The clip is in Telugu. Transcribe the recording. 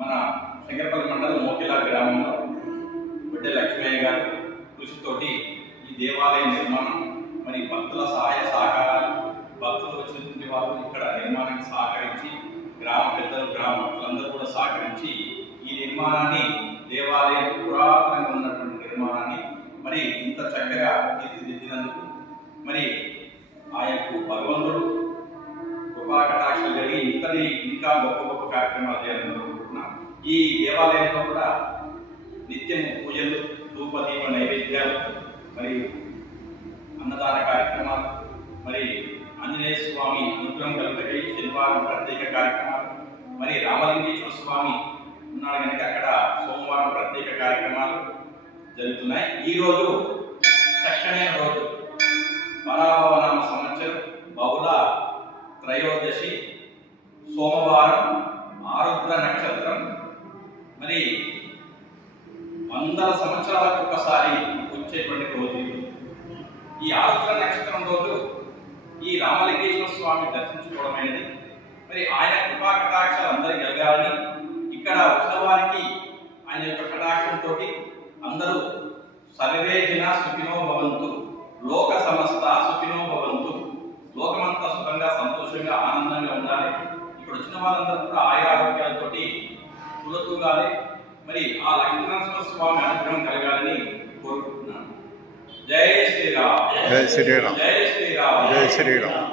మన శంకరపల్లి మండలం మోకిలా గ్రామంలో బొడ్డె లక్ష్మయ్య గారు కృషితోటి ఈ దేవాలయ నిర్మాణం మరి భక్తుల సహాయ సహకారాలు భక్తులు వచ్చినటువంటి వాళ్ళు ఇక్కడ నిర్మాణానికి సహకరించి గ్రామ పెద్దలు గ్రామ భక్తులందరూ కూడా సహకరించి ఈ నిర్మాణాన్ని దేవాలయం పురాతనంగా ఉన్నటువంటి నిర్మాణాన్ని మరి ఇంత చక్కగా తీర్చిదిద్దినందుకు మరి ఆయనకు భగవంతుడు కృపాకటాక్షలు కలిగి ఇంతని ఇంకా గొప్ప గొప్ప కార్యక్రమాలు చేయాలని కోరుకుంటున్నాం. ఈ దేవాలయంలో కూడా నిత్యం పూజలు ధూపదీప నైవేద్యాలు మరియు అన్నదాన కార్యక్రమాలు మరి ఆంజనేయ స్వామి అనుగ్రహం కలుగుతాయి. శనివారం ప్రత్యేక కార్యక్రమాలు మరి రామలింగేశ్వర స్వామి ఉన్నాడు కనుక అక్కడ సోమవారం ప్రత్యేక కార్యక్రమాలు జరుగుతున్నాయి. ఈరోజు చక్కనైన రోజు పరాభవనామ సంవత్సరం బహుళ త్రయోదశి సోమవారం ఆరుద్ర నక్షత్రం మరి వందల సంవత్సరాలకు ఒకసారి వచ్చేటువంటి రోజు. ఈ ఆరుద్ర నక్షత్రం రోజు ఈ రామలింగేశ్వర స్వామి దర్శించుకోవడమైనది. మరి ఆయన కృపా కటాక్షాలు అందరికీ కలగాలని ఇక్కడ వచ్చిన వారికి ఆయన యొక్క కటాక్షంతో అందరూ సర్వే జన సుఖినో భవంతు, లోక సమస్త సుఖినో భవంతు, లోకమంతా సుఖంగా సంతోషంగా ఆనందంగా ఉండాలి. ఇక్కడ వచ్చిన వాళ్ళందరూ కూడా ఆయురారోగ్యాలతో తులతూగాలి. మరి ఆ లక్ష్మీనరసింహ స్వామి అనుగ్రహం కలగాలని కోరుకుంటున్నాను. జై శ్రీరామ్, జై శ్రీరామ్, జై శ్రీరామ్, జై శ్రీరామ్.